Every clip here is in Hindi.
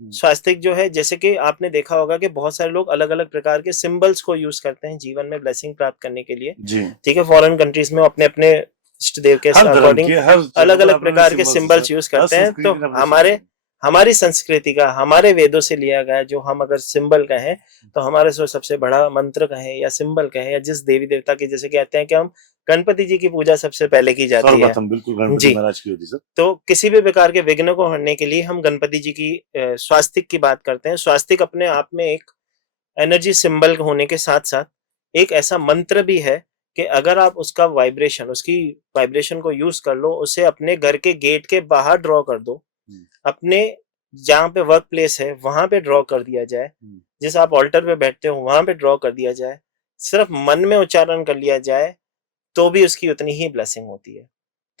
स्वास्तिक जो है, जैसे कि आपने देखा होगा कि बहुत सारे लोग अलग अलग प्रकार के सिंबल्स को यूज करते हैं जीवन में ब्लेसिंग प्राप्त करने के लिए। जी। ठीक है, फॉरेन कंट्रीज में अपने अपने इष्ट देव के हर धर्म अकॉर्डिंग के हर जगह अलग पर अलग अपने अपने प्रकार के सिंबल्स है सर। सिंबल्स यूज हर करते हैं। तो संस्कृति ने अपने हमारे सिंबल। हमारी संस्कृति का, हमारे वेदों से लिया गया जो हम अगर सिंबल कहें, तो हमारे सबसे बड़ा मंत्र कहें या सिंबल कहें, या जिस देवी देवता की, जैसे कहते हैं कि हम गणपति जी की पूजा सबसे पहले की जाती है। सर्वप्रथम बिल्कुल गणपति जी। महाराज की होती सर। तो किसी भी प्रकार के विघ्न को हरने के लिए हम गणपति जी की स्वास्तिक की बात करते हैं। स्वास्तिक अपने आप में एक एनर्जी सिंबल होने के साथ साथ एक ऐसा मंत्र भी है कि अगर आप उसका वाइब्रेशन, उसकी वाइब्रेशन को यूज कर लो, उसे अपने घर के गेट के बाहर ड्रॉ कर दो, अपने जहाँ पे वर्क प्लेस है वहां पे ड्रॉ कर दिया जाए, जिस आप ऑल्टर पे बैठते हो वहां पे ड्रॉ कर दिया जाए, सिर्फ मन में उच्चारण कर लिया जाए, तो भी उसकी उतनी ही ब्लेसिंग होती है।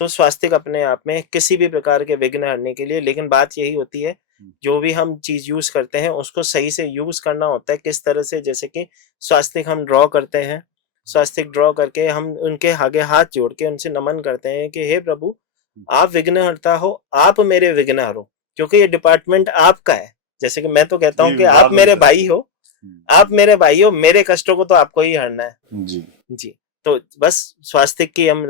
तो स्वास्तिक अपने आप में किसी भी प्रकार के विघ्न हरने के लिए, लेकिन बात यही होती है जो भी हम चीज यूज करते हैं उसको सही से यूज करना होता है। किस तरह से, जैसे कि स्वास्तिक हम ड्रॉ करते हैं, स्वास्तिक ड्रॉ करके हम उनके आगे हाथ जोड़ के उनसे नमन करते हैं कि हे प्रभु, आप विघ्नहर्ता हो, आप मेरे विघ्न हरो, क्योंकि ये डिपार्टमेंट आपका है। जैसे कि मैं तो कहता हूँ ये कि आप विभाग मेरे उनका है। भाई हो, आप मेरे भाई हो, मेरे कष्टों को तो आपको ही हरना है। जी। जी। तो बस स्वास्तिक की हम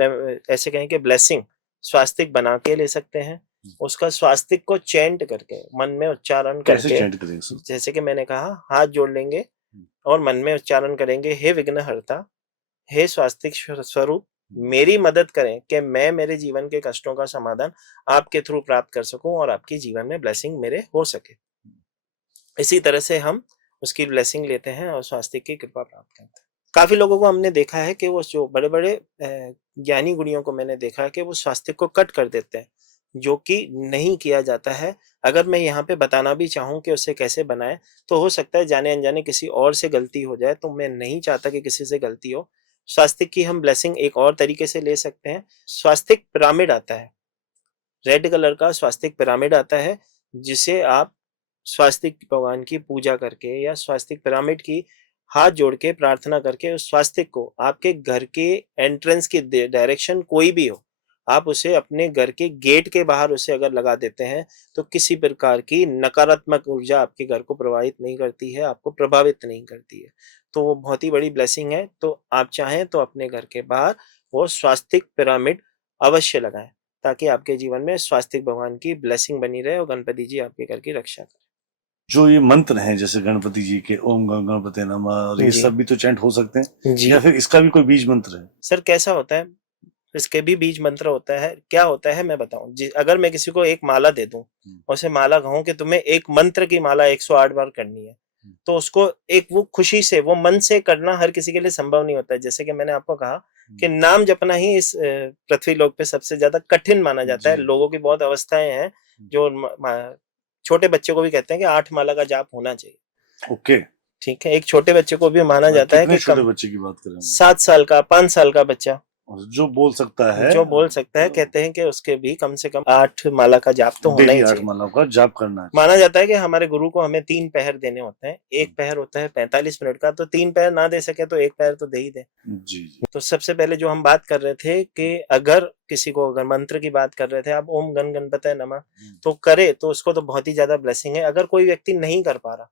ऐसे कहें कि ब्लेसिंग स्वास्तिक बना के ले सकते हैं। उसका स्वास्तिक को चैंट करके, मन में उच्चारण कैसे करके, चैंट करेंगे सर? जैसे कि मैंने कहा, हाथ जोड़ लेंगे और मन में उच्चारण करेंगे, हे विघ्नहर्ता, हे स्वास्तिक स्वरूप, मेरी मदद करें कि मैं मेरे जीवन के कष्टों का समाधान आपके थ्रू प्राप्त कर सकूं और आपके जीवन में ब्लेसिंग मेरे हो सके। इसी तरह से हम उसकी ब्लेसिंग लेते हैं और स्वास्तिक की कृपा प्राप्त करते हैं। काफी लोगों को हमने देखा है कि वो जो बड़े बड़े ज्ञानी गुणियों को मैंने देखा है कि वो स्वास्तिक को कट कर देते हैं, जो कि नहीं किया जाता है। अगर मैं यहाँ पे बताना भी चाहूँ कि उसे कैसे बनाएं, तो हो सकता है जाने अनजाने किसी और से गलती हो जाए, तो मैं नहीं चाहता कि किसी से गलती हो। स्वास्तिक की हम ब्लेसिंग एक और तरीके से ले सकते हैं। स्वास्तिक पिरामिड आता है, रेड कलर का स्वास्तिक पिरामिड आता है, जिसे आप स्वास्तिक भगवान की पूजा करके या स्वास्तिक पिरामिड की हाथ जोड़ के प्रार्थना करके उस स्वास्तिक को आपके घर के एंट्रेंस की डायरेक्शन कोई भी हो, आप उसे अपने घर के गेट के बाहर उसे अगर लगा देते हैं, तो किसी प्रकार की नकारात्मक ऊर्जा आपके घर को प्रभावित नहीं करती है, आपको प्रभावित नहीं करती है। तो वो बहुत ही बड़ी ब्लेसिंग है। तो आप चाहें तो अपने घर के बाहर वो स्वास्तिक पिरामिड अवश्य लगाएं, ताकि आपके जीवन में स्वास्तिक भगवान की ब्लेसिंग बनी रहे और गणपति जी आपके घर की रक्षा करें। जो ये मंत्र हैं जैसे गणपति जी के ओम गण गणपति नमः, और ये जी। सब भी तो चैंट हो सकते हैं, जी। या फिर इसका भी कोई बीज मंत्र है? सर कैसा होता है, इसके भी बीज मंत्र होता है। क्या होता है मैं बताऊं जी, अगर मैं किसी को एक माला दे दूं और उसे माला कहूं कि तुम्हें एक मंत्र की माला 108 बार करनी है, तो उसको एक वो खुशी से, वो मन से करना हर किसी के लिए संभव नहीं होता है। जैसे कि मैंने आपको कहा कि नाम जपना ही इस पृथ्वी लोक पे सबसे ज्यादा कठिन माना जाता है। लोगों की बहुत अवस्थाएं हैं जो छोटे बच्चे को भी कहते हैं कि 8 माला का जाप होना चाहिए। ओके। ठीक है, एक छोटे बच्चे को भी माना जाता है कितने कि छोटे कम बच्चे की बात कर रहे हैं? 7 साल का, 5 साल का बच्चा जो बोल सकता है, जो बोल सकता है, कहते हैं कि उसके भी कम से कम 8 माला का जाप तो होना डेली ही 8 चाहिए। मालाओं का जाप करना है। माना जाता है कि हमारे गुरु को हमें 3 पहर देने होते हैं। एक पहर होता है 45 मिनट का, तो 3 पहर ना दे सके तो एक पहर तो दे ही दे। जी। तो सबसे पहले जो हम बात कर रहे थे कि अगर किसी को, अगर मंत्र की बात कर रहे थे आप, ओम गण गणपतये नमः तो करे, तो उसको तो बहुत ही ज्यादा ब्लेसिंग है। अगर कोई व्यक्ति नहीं कर पा रहा,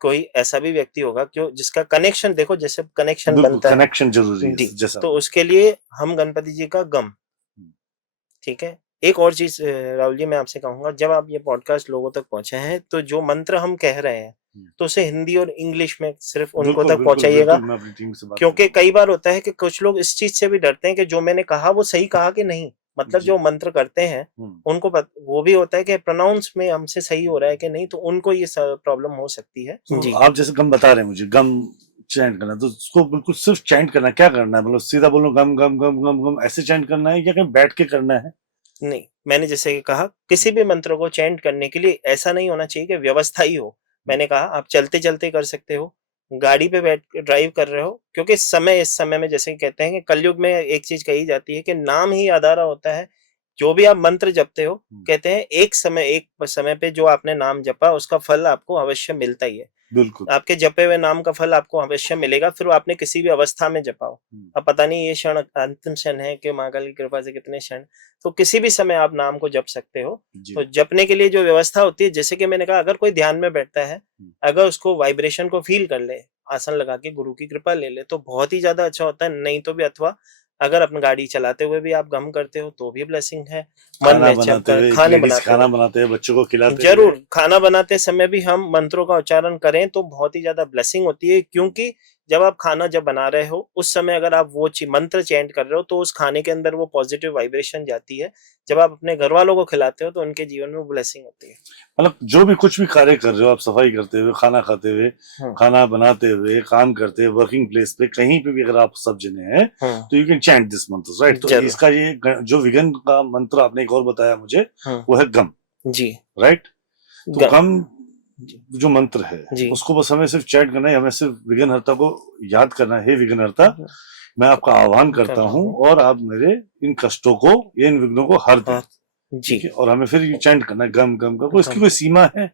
कोई ऐसा भी व्यक्ति होगा जो जिसका कनेक्शन, देखो जैसे कनेक्शन बनता है, कनेक्शन जरूरी है जी, जैसा। तो उसके लिए हम गणपति जी का गम, ठीक है। एक और चीज राहुल जी मैं आपसे कहूंगा, जब आप ये पॉडकास्ट लोगों तक पहुंचे हैं, तो जो मंत्र हम कह रहे हैं तो उसे हिंदी और इंग्लिश में सिर्फ उनको बिल्कुल तक बिल्कुल पहुंचाइएगा। बिल्कुल, मैं अपनी टीम से बात क्योंकि करूंगा। कई बार होता है कि कुछ लोग इस चीज से भी डरते हैं कि जो मैंने कहा वो सही कहा कि नहीं, मतलब जी। जो मंत्र करते हैं उनको वो भी होता है कि प्रोनाउंस में हमसे सही हो रहा है कि नहीं, तो उनको ये प्रॉब्लम हो सकती है। तो जी। आप जैसे गम बता रहे हैं मुझे, गम चैंट करना, तो उसको बिल्कुल सिर्फ चैंट करना, क्या करना है? मतलब सीधा बोलो गम गम गम गम गम ऐसे चैंट करना है, या कहीं बैठ के करना है? नहीं, मैंने जैसे कि कहा, किसी भी मंत्र को चैंट करने के लिए ऐसा नहीं होना चाहिए कि व्यवस्था ही हो। मैंने कहा आप चलते चलते कर सकते हो, गाड़ी पे बैठ ड्राइव कर रहे हो, क्योंकि इस समय में जैसे कि कहते हैं कि कलयुग में एक चीज कही जाती है कि नाम ही आधारा होता है, जो भी आप मंत्र जपते हो, कहते हैं एक समय पे जो आपने नाम जपा उसका फल आपको अवश्य मिलता ही है। बिल्कुल। आपके जपे हुए नाम का फल आपको अवश्य मिलेगा, फिर वो आपने किसी भी अवस्था में जपा हो। अब पता नहीं ये क्षण अंतिम क्षण है कि महाकाल की कृपा से कितने क्षण, तो किसी भी समय आप नाम को जप सकते हो। तो जपने के लिए जो व्यवस्था होती है, जैसे कि मैंने कहा, अगर कोई ध्यान में बैठता है, अगर उसको वाइब्रेशन को फील कर ले, आसन लगा के गुरु की कृपा ले ले, तो बहुत ही ज्यादा अच्छा होता है। नहीं तो भी, अथवा अगर अपनी गाड़ी चलाते हुए भी आप गम करते हो तो भी ब्लेसिंग है। मन खाना में बनाते हुए, खाना खाना बनाते हुए, बच्चों को खिलाते जरूर हुए, खाना बनाते समय भी हम मंत्रों का उच्चारण करें तो बहुत ही ज्यादा ब्लेसिंग होती है। क्योंकि जब आप खाना बना रहे हो, उस समय अगर आप वो मंत्र चैंट कर रहे हो तो उस खाने के अंदर वो पॉजिटिव वाइब्रेशन जाती है। जब आप अपने घर वालों को खिलाते हो तो उनके जीवन में ब्लेसिंग होती है। मतलब जो भी कुछ भी कार्य कर रहे हो आप, सफाई करते हुए, खाना खाते हुए, खाना बनाते हुए, काम करते हुए, वर्किंग प्लेस पे कहीं पे भी अगर आप सब जने हैं तो यू कैन चैंट दिस मंत्र, राइट? तो इसका ये जो विघन का मंत्र आपने एक और बताया मुझे, वो है गम जी, राइट? तो गम जो मंत्र है उसको बस हमें सिर्फ चैंट करना है, हमें सिर्फ विघ्नहर्ता को याद करना है। हे विघ्नहर्ता, मैं आपका आह्वान करता हूँ और आप मेरे इन कष्टों को, इन विघ्नों को हर दें जी। और हमें फिर ये चैंट करना है गम गम गम। इसकी कोई सीमा है?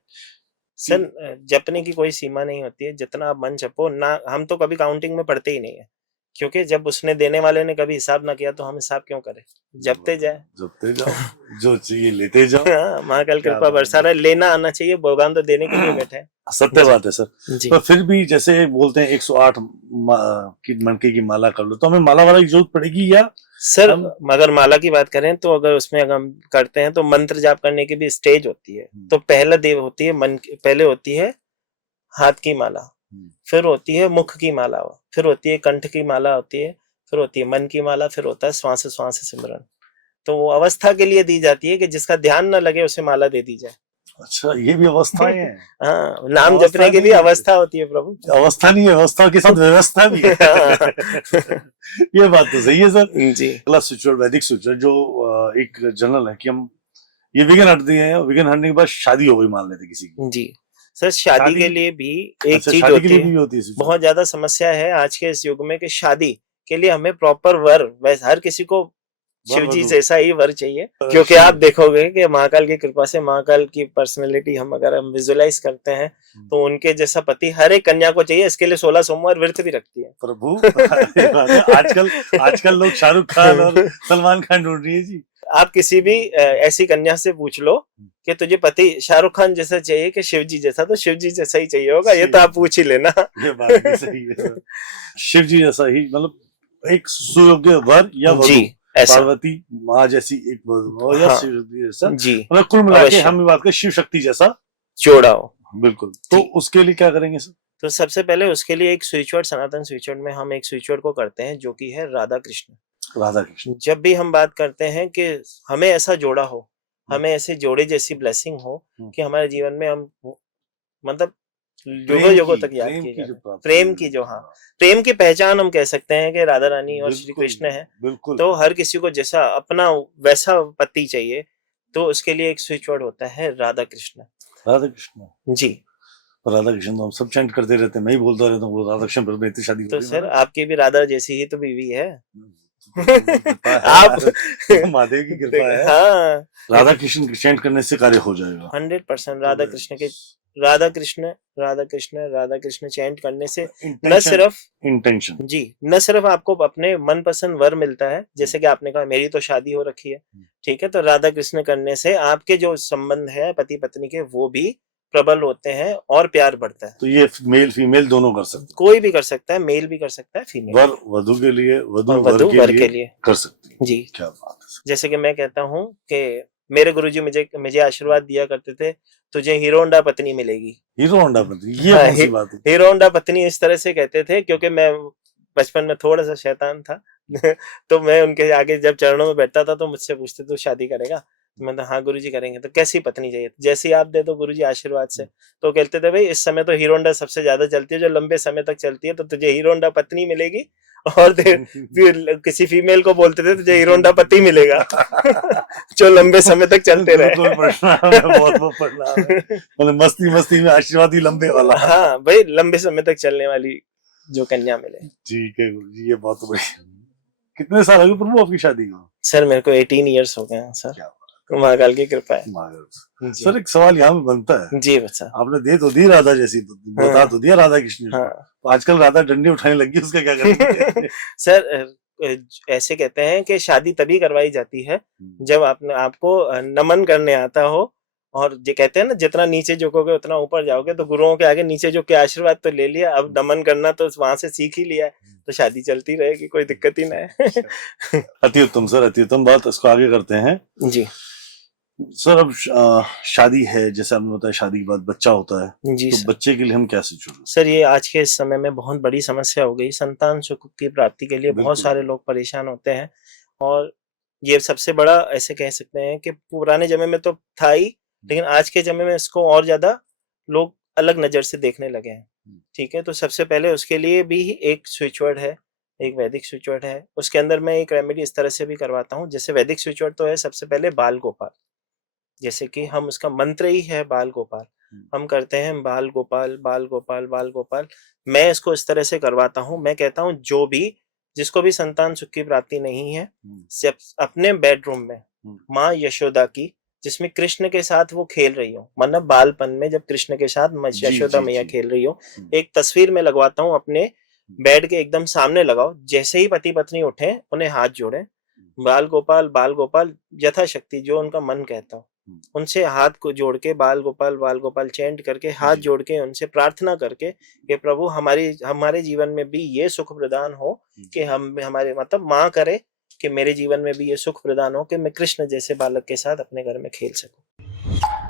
सर, जपने की कोई सीमा नहीं होती है, जितना आप मन जपो ना। हम तो कभी काउंटिंग में पढ़ते ही नहीं है, क्योंकि जब उसने देने वाले ने कभी हिसाब ना किया तो हम हिसाब क्यों करें? जपते जाओ जो चाहिए लेते जाओ। महाकाल कृपा बरसा रहा है, लेना आना चाहिए, भगवान तो देने के लिए बैठे हैं। सत्य बात है सर। पर फिर भी जैसे बोलते हैं 108 की मनके की माला कर लो, तो हमें माला वाला की जरूरत पड़ेगी या? सर अगर माला की बात करें तो अगर उसमें अगर हम करते हैं तो मंत्र जाप करने की भी स्टेज होती है। तो पहला देव होती है पहले होती है हाथ की माला, फिर होती है मुख की माला, फिर होती है कंठ की माला होती है, फिर होती है मन की माला, फिर होता है श्वास श्वास सिमरन। तो वो अवस्था के लिए दी जाती है कि जिसका ध्यान न लगे उसे माला दे दी जाए। अच्छा, ये भी अवस्थाएं हैं? हाँ, नाम जपने की भी अवस्था होती है प्रभु। अवस्था नहीं है, अवस्था के साथ व्यवस्था भी है। ये बात तो सही है सर जी। अगला सिचुएशन, वैदिक सिचुएशन जो एक जनरल है कि हम ये विघ्न हट दिए हैं, विघ्न हटने के बाद शादी हो गई मान लेते किसी की जी। सर शादी के लिए भी एक चीज होती है, बहुत ज्यादा समस्या है आज के इस युग में कि शादी के लिए हमें प्रॉपर वर, वैसे हर किसी को शिव जी जैसा ही वर चाहिए। क्योंकि आप देखोगे कि महाकाल की कृपा से, महाकाल की पर्सनैलिटी अगर हम विजुअलाइज करते हैं तो उनके जैसा पति हर एक कन्या को चाहिए। इसके लिए 16 सोमवार व्रत भी रखती है प्रभु। आजकल लोग शाहरुख खान और सलमान खान ढूंढ रही है जी। आप किसी भी ऐसी कन्या से पूछ लो कि तुझे पति शाहरुख खान जैसा चाहिए कि शिव जी जैसा, तो शिव जी जैसा ही चाहिए होगा। ये तो आप पूछ ही लेना। ये बात भी सही है। शिव जी जैसा ही, मतलब एक सुयोग्य वर या वधू, पार्वती माँ जैसी एक वधू या शिव जी जैसा जी। मतलब कुल मिला के हम बात करें शिव शक्ति जैसा जोड़ा हो। बिल्कुल। तो उसके लिए क्या करेंगे सर? तो सबसे पहले उसके लिए एक स्विच वर्ड, सनातन स्विच वर्ड में हम एक स्विच वर्ड को करते हैं जो कि है राधा कृष्ण। राधा कृष्ण। जब भी हम बात करते हैं कि हमें ऐसा जोड़ा हो, हमें ऐसे जोड़े जैसी ब्लेसिंग हो कि हमारे जीवन में हम मतलब युगों तक याद किए जाए। प्रेम की जो, हाँ, प्रेम की पहचान हम कह सकते हैं कि राधा रानी और श्री कृष्ण है। तो हर किसी को जैसा अपना वैसा पति चाहिए, तो उसके लिए एक स्विच वर्ड होता है राधा कृष्ण। राधा कृष्ण जी। राधा कृष्ण तो हम सब चैंट करते रहते हैं, मैं ही बोलता रहता हूँ राधा कृष्ण, पर मेरी शादी तो सर आपकी भी राधा जैसी ही तो बीवी है। आप महादेव की कृपा है। हाँ, राधा कृष्ण चैंट करने से कार्य हो जाएगा 100%। राधा कृष्ण के राधा कृष्ण राधा कृष्ण राधा कृष्ण चैंट करने से न सिर्फ इंटेंशन जी, न सिर्फ आपको अपने मनपसंद वर मिलता है, जैसे कि आपने कहा मेरी तो शादी हो रखी है, ठीक है, तो राधा कृष्ण करने से आपके जो संबंध है पति पत्नी के वो भी प्रबल होते हैं और प्यार बढ़ता है। तो ये मेल फीमेल दोनों कर सकते हैं? कोई भी कर सकता है, मेल भी कर सकता है, फीमेल। वर वधु के लिए, वधु वर के लिए कर सकते हैं जी। क्या बात है। जैसे कि मैं कहता हूँ कि मेरे गुरुजी मुझे आशीर्वाद दिया करते थे, तुझे हीरो होंडा पत्नी मिलेगी। हीरो होंडा पत्नी, ये कौन सी बात है? हीरो होंडा पत्नी इस तरह से कहते थे क्योंकि मैं बचपन में थोड़ा सा शैतान था। तो मैं उनके आगे जब चरणों में बैठता था तो मुझसे पूछते तू शादी करेगा? मैं तो हाँ गुरुजी करेंगे। तो कैसी पत्नी चाहिए? जैसी आप दे दो गुरुजी आशीर्वाद से। तो कहते थे भाई इस समय तो हीरो होंडा सबसे ज्यादा चलती है, जो लंबे समय तक चलती है, तो तुझे हीरो होंडा पत्नी मिलेगी। और फिर किसी फीमेल को बोलते थे तुझे हीरो होंडा पति मिलेगा। जो लंबे समय तक चलते रहे। मतलब मस्ती में आशीर्वाद ही लंबे वाला। हाँ भाई, लंबे समय तक चलने वाली जो कन्या मिले। ठीक है गुरुजी, ये बहुत बढ़िया। कितने साल हो गए प्रभु आपकी शादी को? सर मेरे को 18 इयर्स हो गए हैं सर। क्या महाकाल की कृपा है। जी। सर एक सवाल यहाँ पे बनता है जी बच्चा, आपने दे तो दी राधा जैसी, तो बता तो दिया राधा कृष्ण। हाँ। तो आजकल राधा डंडी उठाने लगी, उसका क्या करेंगे? सर ऐसे कहते हैं कि शादी तभी करवाई जाती है जब आपको नमन करने आता हो, और जो कहते हैं ना जितना नीचे झुकोगे उतना ऊपर जाओगे, तो गुरुओं के आगे नीचे झुक के आशीर्वाद तो ले लिया, अब नमन करना तो वहां से सीख ही लिया है, तो शादी चलती रहेगी, कोई दिक्कत ही ना है। अति उत्तम सर, अति उत्तम बात। इसको आगे करते हैं जी सर। अब शादी है, जैसे आपने बताया, शादी के बाद बच्चा होता है, जी तो सर। बच्चे के लिए हम क्या सोचें? सर ये आज के इस समय में बहुत बड़ी समस्या हो गई, संतान सुख की प्राप्ति के लिए बहुत सारे लोग परेशान होते हैं, और ये सबसे बड़ा ऐसे कह सकते हैं कि पुराने जमाने में तो था ही, लेकिन आज के जमाने में इसको और ज्यादा लोग अलग नजर से देखने लगे हैं। ठीक है, तो सबसे पहले उसके लिए भी एक स्विच वर्ड है, एक वैदिक स्विच वर्ड है, उसके अंदर मैं एक रेमेडी इस तरह से भी करवाता हूँ। जैसे वैदिक स्विच वर्ड तो है सबसे पहले बाल गोपाल, जैसे कि हम उसका मंत्र ही है बाल गोपाल, हम करते हैं बाल गोपाल बाल गोपाल बाल गोपाल। मैं इसको इस तरह से करवाता हूँ, मैं कहता हूँ जो भी जिसको भी संतान सुख की प्राप्ति नहीं है, सिर्फ अपने बेडरूम में माँ यशोदा की, जिसमें कृष्ण के साथ वो खेल रही हो, मतलब बालपन में जब कृष्ण के साथ यशोदा मैया खेल रही हो, एक तस्वीर में लगवाता हूँ, अपने बेड के एकदम सामने लगाओ। जैसे ही पति पत्नी उठे उन्हें हाथ जोड़े, बाल गोपाल यथाशक्ति जो उनका मन कहता हो, उनसे हाथ को जोड़ के बाल गोपाल चैंट करके, हाथ जोड़ के उनसे प्रार्थना करके कि प्रभु हमारे जीवन में भी ये सुख प्रदान हो कि हम हमारे मतलब माँ करे कि मेरे जीवन में भी ये सुख प्रदान हो कि मैं कृष्ण जैसे बालक के साथ अपने घर में खेल सकूं।